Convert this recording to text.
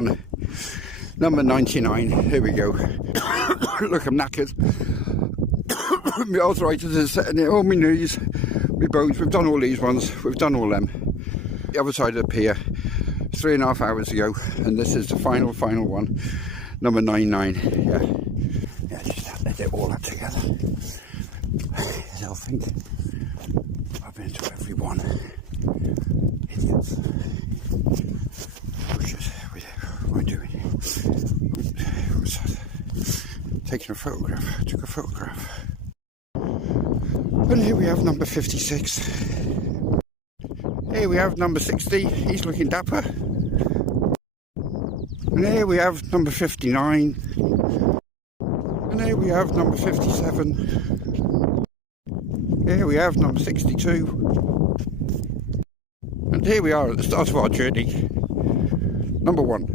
Number 99, here we go. Look, I'm knackered. My arthritis is setting it, all my knees, my bones. We've done all these ones, we've done all them. The other side of the pier, 3.5 hours ago, and this is the final one, number 99. Yeah, just have to edit all that together. They'll think I've been to every one. Idiots. What am I doing? Taking a photograph. I took a photograph. And here we have number 56. Here we have number 60. He's looking dapper. And here we have number 59. And here we have number 57. Here we have number 62. And here we are at the start of our journey. Number 1.